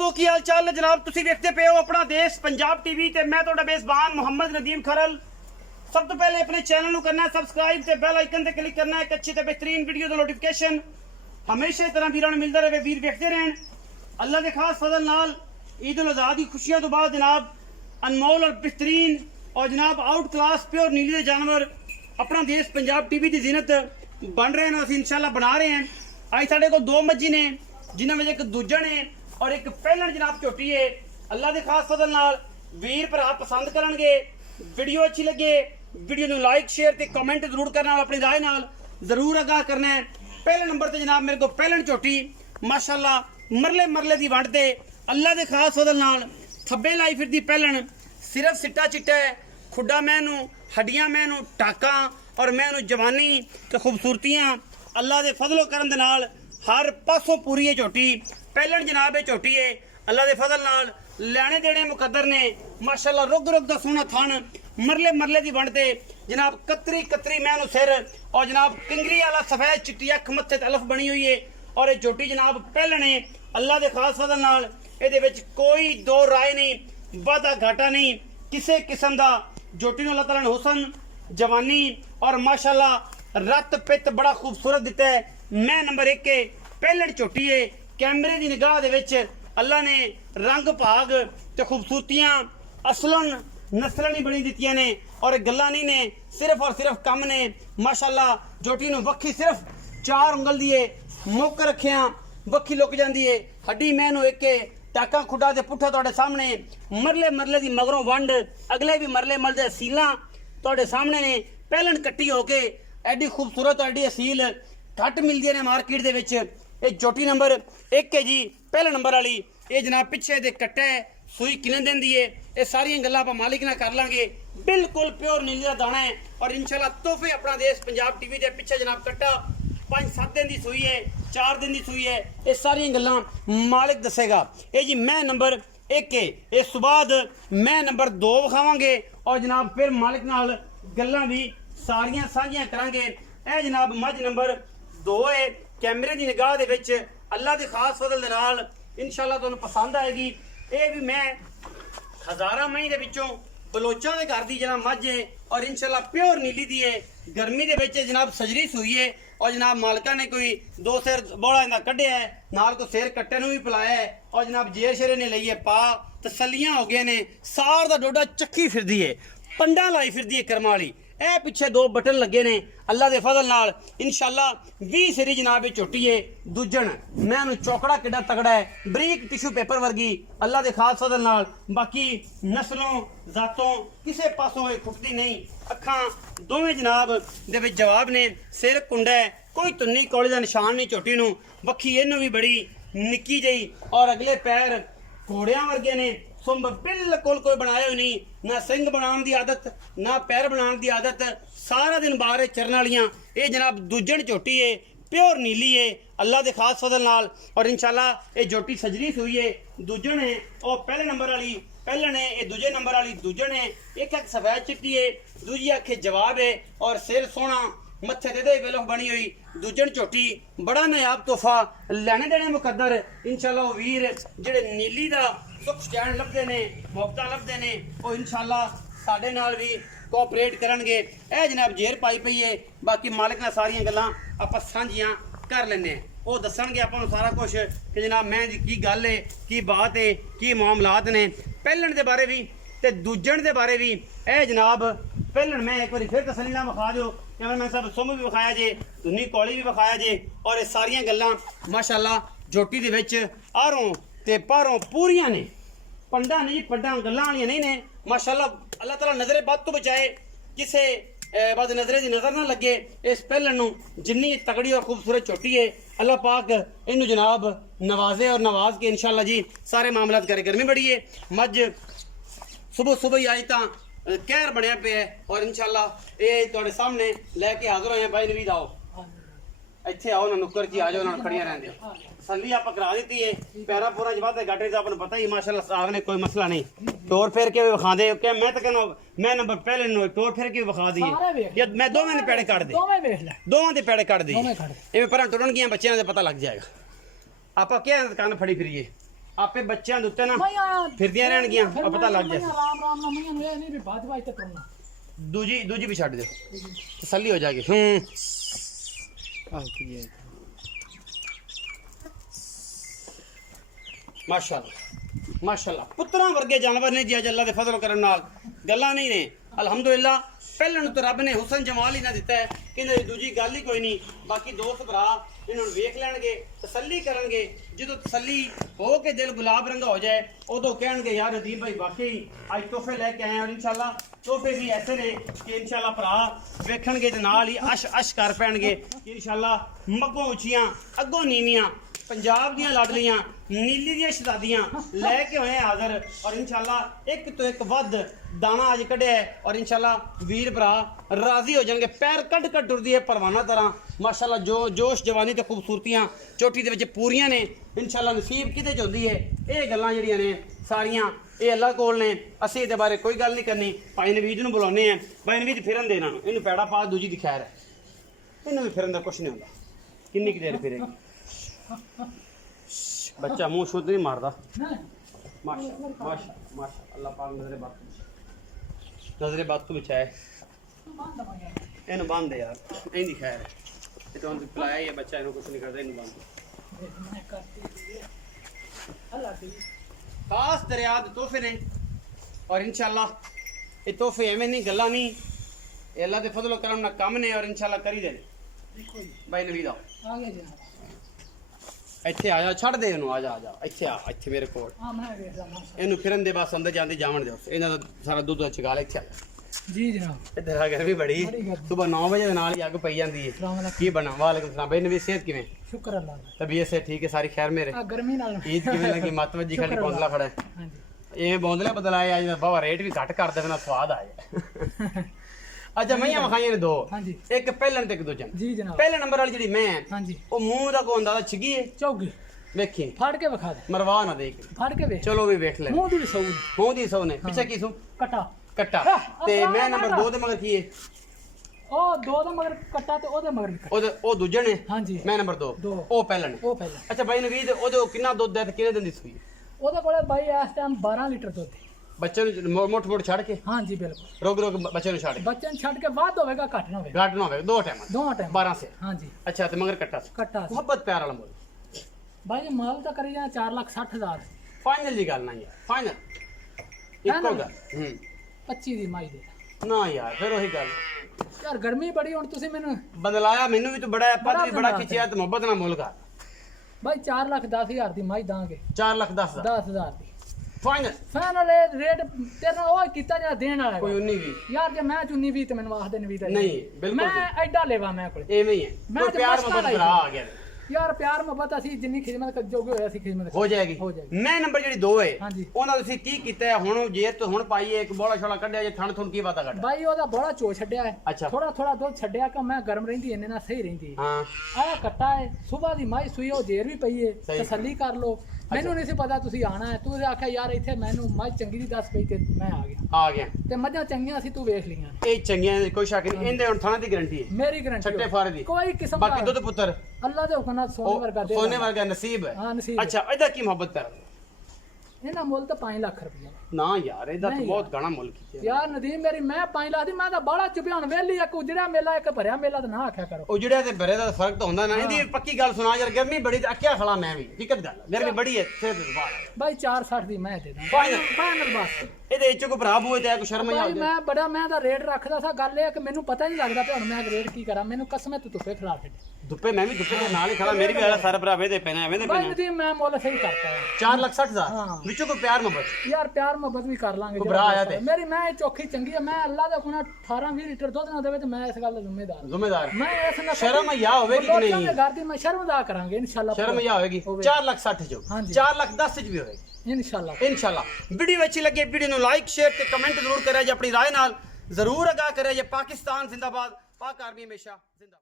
दोस्तों की हाल चाल है जनाब। तुसी देखते पे हो अपना देश पंजाब टीवी ते मैं ਤੁਹਾਡਾ मेजबान मोहम्मद नदीम खरल। सब तो पहले अपने चैनल ਨੂੰ करना है सबसक्राइब ते बेल आइकन ते क्लिक करना है एक अच्छी ते बेहतरीन वीडियो दा नोटिफिकेशन हमेशा इस तरह वीरां ਨੂੰ मिलदा रहे। वीर देखते रहन अल्लाह के खास फजल नाल ईद उल अजहा दी खुशियां तो बाद जनाब अनमोल और बेहतरीन और जनाब आउट क्लास प्योर नीली दे जानवर अपना देश पंजाब टीवी दी जीनत बन रहे हैं। असं इंशाल्लाह बना रहे हैं। आज साढ़े को दो मज्जी ने जिन्होंने में एक दूजा ने और एक पहलन जनाब झोटी है। अल्लाह के खास फजल नाल वीर भरा पसंद करनगे। वीडियो अच्छी लगे वीडियो ਨੂੰ लाइक शेयर ते कमेंट जरूर करना और अपनी राय नाल जरूर आगाह करना है। पहले नंबर ते जनाब मेरे को पहलन झोटी माशाअल्लाह मरले मरले दी वंड ते अल्लाह के खास फजल नाल थब्बे लाई फिरदी पहलन सिर्फ सिट्टा चिट्टा है। खुड्डा मैनू हड्डियां मैनू टाका और मैनू जवानी ते खूबसूरतियां अल्लाह के फजलो करन दे नाल हर पासों पूरी है झोटी। पहलन जनाब ये झोटी है अल्लाह के फजल नाल लैने देने मुकद्दर ने माशाअल्लाह रुग रुग दा सोहना थन मरले मरले दी बनते जनाब कतरी कतरी मैनू सिर और जनाब किंगरी वाला सफेद चिट्टी अख मत्थे ते अलफ बनी हुई है। और ये झोटी जनाब पहलन है अल्लाह के खास फजल नाल इहदे विच कोई दो राय नहीं वादा घाटा नहीं किसी किस्म का। झोटी नूं अल्लाह ताला ने हुसन जवानी और माशाअल्लाह रत पित बड़ा खूबसूरत दिता है। मैं नंबर एक के पहलन झोटी है कैमरे की निगाह दे विच अल्लाह ने रंग भाग ते खूबसूरतियां असलन नस्लन ही बनी दित्तियां ने और गल्लां नहीं ने सिर्फ और सिर्फ कम ने। माशाअल्लाह झोटी नूं वक्खी सिर्फ 4 उंगल दी है मुक रखिया वक्खी लुक जाती है। हड्डी मैनू एक टाका खुडा ते पुट्ठा तुहाडे सामने मरले मरले दी मगरों वंड अगले भी मरले मरले सीलां तुहाडे सामने ने। पहलन कट्टी होके एडी खूबसूरत एडी असील घट मिलदी ने मार्केट दे विच। ये झोटी नंबर एक है जी पहले नंबर वाली। ये जनाब पिछे दे कट्टा है सूई किने दिन दी है ये सारियां गल्लां आपां मालिक ना कर लांगे। बिल्कुल प्योर नीली दा दाना है और इंशाल्लाह तोहफे अपना देश पंजाब टीवी दे पिछे जनाब कट्टा 5-7 दिन दी सूई है 4 दिन दी सूई है ये सारियां गल्लां मालिक दसेगा। ये जी मैं नंबर एक है इस बाद मैं नंबर 2 विखावांगे और जनाब फिर मालिक नाल गल्लां भी सारियां साझियां करांगे। ए जनाब मझ नंबर 2 है कैमरे की निगाह दे विच अल्लाह के खास फजल दे नाल इंशाल्लाह तुहानूं पसंद आएगी। ये भी मैं हज़ारा मई दे विचों बलोचां दे घर दी जनाब मझ है और इंशाल्लाह प्योर नीली दी है। गर्मी दे विच जनाब सजरी सूई है और जनाब मालका ने कोई 2 सिर बोला इंदा कढ़िया है नाल को सिर कट्टे नूं भी पिलाया है और जनाब जेर शेरे ने लईए पा तसल्लियां हो गए ने। सार दा डोडा चक्की फिरदी है पंडा लाई फिरदी है करम वाली। ए पिछे 2 बटन लगे ने अल्लाह के फजल नाल इंशाल्लाह 20 सिरी जनाब झोटी है दूजन मैं चौकड़ा किड्डा तगड़ा है बरीक टिशू पेपर वर्गी अल्लाह के खास फजल नाल। बाकी नस्लों जातों किसी पासों खुटती नहीं। अखां दोवें जनाब दे विच जवाब ने सिर कुंडा है कोई तुन्नी कौली का निशान नहीं झोटी नूं। बखी इनू भी बड़ी निक्की जही और अगले पैर घोड़ियां वर्गे ने सुंब बिल्कुल कोई बनाया ही नहीं ना सिंह बनाने की आदत ना पैर बनाने की आदत सारा दिन बाहर चरन वालियां। ये जनाब दूजन झोटी है प्योर नीली है अल्लाह के खास फजल नाल और इंशाल्लाह ये झोटी सजरी हुई है दूजन है और पहले नंबर वाली पहलन है ये दूजे नंबर वाली दूजन है। एक एक सफेद चिट्टी है दूजी आखे जवाब है और सिर सोना मत्थे ते वेलोख बनी हुई दूजन झोटी बड़ा नायाब तोहफा लैने देने मुकद्दर इंशाल्लाह। वीर जेड़े नीली दा सुख स्टैंड लभदे ने मुफ्ता लभदे ने वो इंशाल्लाह साडे नाल भी कोऑपरेट करनगे। ए जनाब जेर पाई पई है बाकी मालिक ने सारियां गल्लां आपां सांझियां कर लैने वो दसणगे आपां नूं सारा कुछ कि जनाब मैं जी की गल है की बात है की मामलात ने। पहलन दे बारे भी ते दूजन दे बारे भी ए जनाब पहलन मैं एक बार फिर तसल्ली नाल विखा दो मैं सब सुम भी विखाया जे धुनी कौली भी विखाया जे और ये सारियां गल्लां माशाअल्लाह झोटी दे विच आरों ते पारों पूरियां ने पंडा नहीं पंडा गल्लां वालियां नहीं ने माशाअल्लाह। अल्लाह ताला नजरे बद तो बचाए किसे बद नजरे दी नजर ना लगे इस पहलन नूं जिन्नी तगड़ी और खूबसूरत झोटी है अल्लाह पाक इनू जनाब नवाजे और नवाज के इंशाअल्लाह जी सारे मामलात करे। गर्मी बड़ी है मझ सुबह सुबह ही आई तां कहर बनया पे है और इंशाअल्लाह ये तुहाडे सामने लैके हाजिर होए भाई नवीद आओ ਇੱਥੇ आओ ना नुक्कर जी आ जाओ ना खड़िया रहंदे हो सल्ली आप करा दी है पैरा पूरा जब गाटे का आपको पता ही माशाल्लाह साहब ने कोई मसला नहीं टोर फेर के विखा दे क्या मैं तो कहना मैं नंबर पहले नो टोर फेर के विखा दी या मैं दोवें ने पेड़े काट दे दोवें दे पेड़े काट दी इवें पर टुरन गया बच्चों का पता लग जाएगा। आप क्या कान फड़ी फिरिए ਆਪੇ ਬੱਚਿਆਂ ਦੇ ਉੱਤੇ ਨਾ ਮੈਂ ਫਿਰਦੀਆਂ ਰਹਿਣਗੀਆਂ ਆ ਪਤਾ ਲੱਗ ਜਾ ਆਰਾਮ ਆਰਾਮ ਨਾਲ ਮੈਂ ਇਹ ਨਹੀਂ ਵੀ ਬਾਅਦ ਵਾਈ ਤੇ ਤੁਰਨਾ ਦੂਜੀ ਵੀ ਛੱਡ ਦੇ ਤਸੱਲੀ ਹੋ ਜਾਏਗੀ ਮਾਸ਼ਾਅੱਲਾ ਮਾਸ਼ਾਅੱਲਾ ਪੁੱਤਰਾਂ ਵਰਗੇ ਜਾਨਵਰ ਨੇ ਜੀ ਅੱਜ ਅੱਲਾ ਦੇ ਫਜ਼ਲ ਕਰਨ ਨਾਲ ਗੱਲਾਂ ਨਹੀਂ ਨੇ ਅਲਹਮਦੁਲਿਲਾ ਪਹਿਲਾਂ ਨੂੰ ਤਾਂ ਰੱਬ ਨੇ ਹੁਸਨ ਜਮਾਲ ਹੀ ਨਾ ਦਿੱਤਾ ਹੈ ਕਿ ਇਹਨਾਂ ਦੀ ਦੂਜੀ ਗੱਲ ਹੀ ਕੋਈ ਨਹੀਂ ਬਾਕੀ ਦੋਸਤ ਭਰਾ ਇਹਨਾਂ ਨੂੰ ਵੇਖ ਲੈਣਗੇ ਤਸੱਲੀ ਕਰਨਗੇ ਜਦੋਂ ਤਸੱਲੀ ਹੋ ਕੇ ਦਿਲ ਗੁਲਾਬ ਰੰਗਾ ਹੋ ਜਾਏ ਉਦੋਂ ਕਹਿਣਗੇ ਯਾਰ ਨਦੀਮ ਭਾਈ ਵਾਕਈ ਅੱਜ ਤੋਹਫੇ ਲੈ ਕੇ ਆਏ ਔਰ ਇਨਸ਼ਾਅੱਲਾ ਤੋਹਫੇ ਵੀ ਐਸੇ ਨੇ ਕਿ ਇਨਸ਼ਾਅੱਲਾ ਭਰਾ ਵੇਖਣਗੇ ਤੇ ਨਾਲ ਹੀ ਅਸ਼ ਕਰ ਪੈਣਗੇ ਕਿ ਇਨਸ਼ਾਅੱਲਾ ਮੱਗੋਂ ਉੱਚੀਆਂ ਅੱਗੋਂ ਨੀਵੀਆਂ ਪੰਜਾਬ ਦੀਆਂ ਲਾਡਲੀਆਂ ਨੀਲੀ ਦੀਆਂ ਸ਼ਹਜ਼ਾਦੀਆਂ ਲੈ ਕੇ ਹੋਏ ਹਾਜ਼ਰ ਔਰ ਇਨਸ਼ਾਅੱਲਾ ਇੱਕ ਤੋਂ ਇੱਕ ਵੱਧ ਦਾਣਾ ਅੱਜ ਕੱਢਿਆ ਔਰ ਇਨਸ਼ਾਅੱਲਾ ਵੀਰ ਭਰਾ ਰਾਜ਼ੀ ਹੋ ਜਾਣਗੇ ਪੈਰ ਕੱਢ ਟੁਰਦੀ ਹੈ ਪਰਵਾਨਾ ਤਰ੍ਹਾਂ ਮਾਸ਼ਾਅੱਲਾ ਜੋ ਜੋਸ਼ ਜਵਾਨੀ ਤੇ ਖੂਬਸੂਰਤੀਆਂ ਚੋਟੀ ਦੇ ਵਿੱਚ ਪੂਰੀਆਂ ਨੇ ਇਨਸ਼ਾਅੱਲਾ ਨਸੀਬ ਕਿਤੇ ਚ ਹੁੰਦੀ ਹੈ ਇਹ ਗੱਲਾਂ ਜਿਹੜੀਆਂ ਨੇ ਸਾਰੀਆਂ ਇਹ ਅੱਲਾ ਕੋਲ ਨੇ ਅਸੀਂ ਇਹਦੇ ਬਾਰੇ ਕੋਈ ਗੱਲ ਨਹੀਂ ਕਰਨੀ ਭਾਈ ਨਵੀਦ ਨੂੰ ਬੁਲਾਉਂਦੇ ਆ ਭਾਈ ਨਵੀਦ ਫਿਰਨ ਦੇ ਇਹਨਾਂ ਨੂੰ ਇਹਨੂੰ ਪੈੜਾ ਪਾ ਦੂਜੀ ਦੀ ਖੈਰ ਹੈ ਇਹਨੂੰ ਵੀ ਫਿਰਨ ਦਾ ਕੁਛ ਨਹੀਂ ਹੁੰਦਾ ਕਿੰਨੀ ਕੁ ਦੇਰ ਫਿਰੇਗੀ बच्चा मुंह शुद्ध नहीं मारता माशा माशा माशा अल्लाह पाक नजरे बात को बिछाए इन्हें बांध दे यार नहीं खैर ये तो पिलाया ये बच्चा इन्हें कुछ नहीं करता इन्हें बांध खास दरिया दे तोहफे ने और इंशाअल्लाह ये तोहफे एवें नहीं गल्ला नहीं ये अल्लाह दे फजल करम ना काम ने और इंशाअल्लाह करी दे भाई नवीद आओ आ गया जनाब ਇੱਥੇ ਆ ਜਾ ਛੱਡ ਦੇ ਇਹਨੂੰ ਆ ਜਾ ਇੱਥੇ ਆ ਇੱਥੇ ਮੇਰੇ ਕੋਲ ਹਾਂ ਮੈਂ ਵੇਖਦਾ ਮਾਸ਼ਾ ਇਹਨੂੰ ਫਿਰਨ ਦੇ ਬਸ ਅੰਦਰ ਜਾਂਦੀ ਜਾਵਣ ਦਿਓ ਇਹਨਾਂ ਦਾ ਸਾਰਾ ਦੁੱਧ ਚਗਾ ਲੈ ਇੱਥੇ ਆ ਜੀ ਜਨਾਬ ਇੱਧਰ ਆ ਗਰਮੀ ਬੜੀ ਸਵੇਰ 9 ਵਜੇ ਦੇ ਨਾਲ ਹੀ ਅੱਗ ਪਈ ਜਾਂਦੀ ਹੈ ਕੀ ਬਣਾ ਵਾਲੇਕੁਮ ਸਲਾਮ ਬਈ ਨਵੀਂ ਸਿਹਤ ਕਿਵੇਂ ਸ਼ੁਕਰ ਅੱਲਾਹ ਦਾ ਤਬੀਅਤ ਸੇ ਠੀਕ ਹੈ ਸਾਰੀ ਖੈਰ ਮੇਰੇ ਆ ਗਰਮੀ ਨਾਲ ਈਦ ਕਿਵੇਂ ਲੱਗੀ ਮਤਵਜੀ ਖਾਲੀ ਬੌਂਦਲਾ ਖੜਾ ਹੈ ਹਾਂਜੀ ਇਹ ਬੌਂਦਲੇ ਬਦਲਾਏ ਅੱਜ ਬਾਵਾ ਰੇਟ ਵੀ ਘੱਟ ਕਰ ਦੇਣਾ ਸਵਾਦ ਆ ਜਾਏ ਅੱਛਾ ਮਈਆਂ ਵਿਖਾਈਆਂ ਨੇ ਦੋ ਹਾਂਜੀ ਇੱਕ ਪਹਿਲਣ ਤੇ ਇੱਕ ਦੂਜਾ ਜੀ ਜਨਾਬ ਪਹਿਲੇ ਨੰਬਰ ਵਾਲੀ ਜਿਹੜੀ ਮੈਂ ਹਾਂਜੀ ਉਹ ਮੂੰਹ ਦਾ ਕੋਂਦਾ ਦਾ ਛਿਗੀ ਹੈ ਚੌਗੀ ਵੇਖੀ ਫੜ ਕੇ ਵਿਖਾ ਦੇ ਮਰਵਾ ਨਾ ਦੇਖ ਫੜ ਕੇ ਵੇਖ ਚਲੋ ਵੀ ਵੇਖ ਲੈ ਮੂੰਹ ਦੀ ਸੌ ਮੂੰਹ ਦੀ ਸੌ ਨੇ ਪਿੱਛੇ ਕੀ ਸੂ ਕਟਾ ਕੱਟਾ ਤੇ ਮੈਂ ਨੰਬਰ 2 ਦੇ ਮਗਰ ਕੀ ਹੈ ਉਹ ਦੋ ਦਾ ਮਗਰ ਕੱਟਾ ਤੇ ਉਹਦੇ ਮਗਰ ਕੱਟਾ ਉਹ ਦੂਜੇ ਨੇ ਹਾਂਜੀ ਮੈਂ ਨੰਬਰ 2 ਦੋ। ਉਹ ਪਹਿਲਾਂ ਨੇ ਉਹ ਪਹਿਲਾਂ ਅੱਛਾ ਬਾਈ ਨਵੀਦ ਉਹਦੇ ਕਿੰਨਾ ਦੁੱਧ ਹੈ ਤੇ ਕਿੰਨੇ ਦਿਨ ਦੀ ਸੂਈ ਉਹਦੇ ਕੋਲੇ ਬਾਈ ਇਸ ਟਾਈਮ 12 ਲੀਟਰ ਦੁੱਧ ਹੈ ਬੱਚੇ ਨੂੰ ਮੋਟ ਛੱਡ ਕੇ ਹਾਂਜੀ ਬਿਲਕੁਲ ਰੋਗ ਬੱਚੇ ਨੂੰ ਛੱਡ ਕੇ ਬੱਚੇ ਨੂੰ ਛੱਡ ਕੇ ਵੱਧ ਹੋਵੇਗਾ ਘੱਟ ਨਾ ਹੋਵੇਗਾ ਘੱਟ ਨਾ ਹੋਵੇ ਦੋ ਟਾਈਮ ਦੋਵਾਂ ਟਾਈਮ 12 ਸੇ ਹਾਂਜੀ ਅੱਛਾ ਤੇ ਮਗਰ ਕੱਟਾ ਸੀ ਕੱਟਾ ਸੀ। ਮੁਹੱਬਤ ਪਿਆਰ ਵਾਲਾ ਮੁੱਲ ਬਾਈ ਜੀ ਮਾਲ ਤਾਂ ਕਰੀ ਜਾਂ 4,60,000 ਫਾਈਨਲ ਦੀ ਗੱਲ ਨਾ ਯਾਰ ਫਾਈਨਲ ਇੱਕੋ ਗੱਲ 25 ਦੀ ਮਾਈ ਦੇ ਨਾ ਯਾਰ ਫਿਰ ਉਹੀ ਗੱਲ ਯਾਰ ਗਰਮੀ ਬੜੀ ਹੁਣ ਤੁਸੀਂ ਮੈਨੂੰ ਬਦਲਾਇਆ ਮੈਨੂੰ ਵੀ ਤੂੰ ਬੜਾ ਪਦ ਵੀ ਬੜਾ ਬਦਲਾ ਖਿੱਚਿਆ ਤੇ ਮੁਹੱਬਤ ਨਾਲ ਮੁੱਲ ਕਰ ਬਾਈ 4,10,000 ਦੀ ਮਾਈ ਦਾਂਗੇ 4 ਲੱਖ 10 ਦਾ 10,000 ਦੀ ਫਾਈਨਲ ਫਾਈਨਲ ਰੇਟ ਤੇਰੇ ਨਾਲ ਉਹ ਕੀਤਾ ਜਾਂ ਦੇਣ ਵਾਲਾ ਕੋਈ ਹੈਗਾ। 19 ਵੀ ਯਾਰ ਜੇ ਮੈਂ ਚੁੰਨੀ ਵੀ ਤੇ ਮੈਨੂੰ ਆਖਦੇ ਨਵੀਂ ਦਾ ਨਹੀਂ, ਬਿਲਕੁਲ ਮੈਂ ਐਡਾ ਲੈਵਾ ਮੈਂ ਕੋਲ ਐਵੇਂ ਹੀ ਹੈ ਮੈਂ ਕੋਈ ਤੇ ਪਿਆਰ ਮਸਕਾ ਮੁਹੱਬਤ ਲਾਈ ਭਰਾ ਆ ਗਿਆ ਯਾਰ ਪਿਆਰ ਮੁਹੱਬਤ ਅਸੀਂ ਜਿੰਨੀ ਖਿਦਮਤ ਕਰ ਜੋਗੇ ਹੋਏ ਅਸੀਂ ਖਿਦਮਤ ਹੋ ਜਾਏਗੀ ਹੋ ਜਾਏਗੀ। ਮੈਂ ਨੰਬਰ ਜਿਹੜੀ 2 ਹੈ ਹਾਂਜੀ। ਉਹਨਾਂ ਤੁਸੀਂ ਕੀ ਕੀਤਾ ਹੈ ਹੁਣ ਜੇ ਤੂੰ ਹੁਣ ਪਾਈਏ ਇੱਕ ਬੋਲਾ ਛੋਲਾ ਕੱਢਿਆ ਜੇ ਥਣ ਥੁਣ ਕੀ ਬਾਤਾਂ ਕੱਢ ਬਾਈ ਉਹਦਾ ਬੜਾ ਚੋ ਛੱਡਿਆ ਹੈ ਅੱਛਾ। ਥੋੜਾ ਥੋੜਾ ਦੁੱਧ ਛੱਡਿਆ ਕਿ ਮੈਂ ਗਰਮ ਰਹਿੰਦੀ ਇੰਨੇ ਨਾਲ ਸਹੀ ਰਹਿੰਦੀ ਹੈ ਹਾਂ ਆਹ ਕੱਟਾ ਹੈ ਸਵੇਰ ਦੀ ਮਾਈ ਸੂਈ ਉਹ ਦੇਰ ਵੀ ਪਈ ਹੈ ਸਹੀ। ਤਸੱਲੀ ਕਰ ਲੋ ਮੈਨੂੰ ਨਹੀਂ ਸੀ ਪਤਾ ਤੁਸੀਂ ਆਣਾ ਹੈ ਤੂੰ ਆਖਿਆ ਯਾਰ ਇੱਥੇ ਮੈਨੂੰ ਮਾਈ ਚੰਗੀ ਦੀ ਦੱਸ ਪਈ ਤੇ ਮੈਂ ਆ ਗਿਆ ਆ ਗਿਆ ਤੇ ਮੱਝਾਂ ਚੰਗੀਆਂ ਸੀ ਤੂੰ ਵੇਖ ਲਈਆਂ ਇਹ ਚੰਗੀਆਂ ਕੋਈ ਸ਼ੱਕ ਨਹੀਂ ਇਹਦੇ ਹੁਣ ਥਾਣਾ ਦੀ ਗਾਰੰਟੀ ਹੈ ਮੇਰੀ ਗਰੰਟੀ ਛੱਟੇ ਫਾਰੇ ਦੀ ਕੋਈ ਕਿਸਮ ਬਾਕੀ ਦਾ ਦੁੱਧ ਪੁੱਤਰ ਅੱਲਾ ਦੇ ਹੁਕਮ ਨਾਲ ਸੋਨੇ ਉਹ ਵਰਗਾ ਦੇ ਸੋਨੇ ਵਰਗਾ ਨਸੀਬ ਹੈ ਹਾਂ ਨਸੀਬ ਅੱਛਾ ਇਹਦਾ ਕੀ ਮੁਹੱਬਤ ਕਰ ਇਹਨਾਂ ਮੁੱਲ ਤਾਂ 5 ਲੱਖ ਰੁਪਇਆ ਨਾ ਯਾਰ ਇਹਦਾ ਤਾਂ ਨਹੀਂ ਬਹੁਤ ਗਾਣਾ ਮੁੱਲ ਕੀਤਾ ਯਾਰ ਨਦੀਮ ਮੇਰੀ ਮੈਂ 5 ਲੱਖ ਦੀ ਮੈਂ ਤਾਂ ਬਾਹਲਾ ਚੁਪਿਆ ਹੁਣ ਵੇਲੀ ਇੱਕ ਉਜੜਿਆ ਮੇਲਾ ਇੱਕ ਭਰਿਆ ਮੇਲਾ ਤਾਂ ਨਾ ਆਖਿਆ ਕਰੋ ਉਹ ਜਿਹੜੇ ਤੇ ਭਰੇ ਦਾ ਫਰਕ ਤਾਂ ਹੁੰਦਾ ਨਾ ਇਹਦੀ ਪੱਕੀ ਗੱਲ ਸੁਣਾ ਯਾਰ ਗਰਮੀ ਬੜੀ ਤੇ ਅੱਕਿਆ ਖੜਾ ਮੈਂ ਵੀ ਹਕੀਕਤ ਗੱਲ ਗਰਮੀ ਬੜੀ ਹੈ ਸਿਰ ਤੇ ਬਾਹਰ ਬਾਈ 460 ਦੀ ਮੈਂ ਦੇ ਦਾਂ Final। ਫਾਈਨਲ ਬਸ ਇਹਦੇ ਵਿੱਚ ਕੋਈ ਭਰਾ ਬੂਏ ਤੇ ਕੋਈ ਸ਼ਰਮ ਭਾਈ ਆ ਮੈਂ ਬੜਾ ਮੈਂ ਤਾਂ ਰੇਟ ਰੱਖਦਾ ਸਾਂ ਗੱਲ ਇਹ ਹੈ ਕਿ ਮੈਨੂੰ ਪਤਾ ਨਹੀਂ ਲੱਗਦਾ ਕਿ ਹੁਣ ਮੈਂ ਰੇਟ ਕੀ ਕਰਾਂ ਮੈਨੂੰ ਕਸਮੇ ਤੂੰ ਧੁੱਪੇ ਖਿਲਾ ਛੱਡ ਦੁੱਪੇ ਮੈਂ ਵੀ ਦੁੱਪੇ ਦੇ ਨਾਲ ਹੀ ਖੜਾ ਮੇਰੀ ਵੀ ਵਾਲਾ ਸਾਰਾ ਭਰਾ ਵੇਦੇ ਪੈਣਾ ਐਵੇਂ ਦੇ ਭਾਈ ਪੈਣਾ ਨਦੀਮ ਮੈਂ ਮੁੱਲ ਸਹੀ ਕਰਤਾ ਹੈ 4,60,000 ਹਾਂ। ਵਿੱਚੋਂ ਕੋਈ ਪਿਆਰ ਮੁਹੱਬਤ ਯਾਰ ਪਿਆਰ ਮੁਹੱਬਤ ਵੀ ਕਰ ਲਾਂਗੇ ਕੋਈ ਜਿਹੜਾ ਭਰਾ ਆਇਆ ਤੇ। ਮੇਰੀ ਮੈਂ ਇਹ ਚੋਖੀ ਚੰਗੀ ਹੈ ਮੈਂ ਅੱਲਾ ਦਾ ਗੁਣਾ 18-20 ਲੀਟਰ ਦੁੱਧ ਨਾ ਦੇਵੇ ਤੇ ਮੈਂ ਇਸ ਗੱਲ ਦਾ ਜ਼ਿੰਮੇਦਾਰ ਹਾਂ। ਜ਼ਿੰਮੇਦਾਰ ਮੈਂ ਇਸ ਨਾਲ ਸ਼ਰਮ ਹਯਾ ਹੋਵੇਗੀ ਕਿ ਨਹੀਂ ਘਰ ਦੀ ਮੈਂ ਸ਼ਰਮ ਅਦਾ ਕਰਾਂਗੇ ਇਨਸ਼ਾਅੱਲਾ ਸ਼ਰਮ ਹਯਾ ਹੋਵੇਗੀ 4,60,000 ਚ ਹਾਂਜੀ। 4,10,000 ਚ ਵੀ ਹੋਵੇਗੀ ਇਨਸ਼ਾਅੱਲਾ ਇਨਸ਼ਾਅੱਲਾ ਵੀਡੀਓ ਅੱਛੀ ਲੱਗੇ ਵੀਡੀਓ ਨੂੰ ਲਾਈਕ ਸ਼ੇਅਰ ਤੇ ਕਮੈਂਟ ਜ਼ਰੂਰ ਕਰਿਆ ਜੇ ਆਪਣੀ رائے ਨਾਲ ਜ਼ਰੂਰ ਅਗਾ ਕਰਿਆ ਜੇ ਪਾਕਿਸਤਾਨ ਜ਼ਿੰਦਾਬਾਦ ਪਾਕ ਆਰਮੀ ਹਮੇਸ਼ਾ ਜ਼ਿੰਦਾਬਾਦ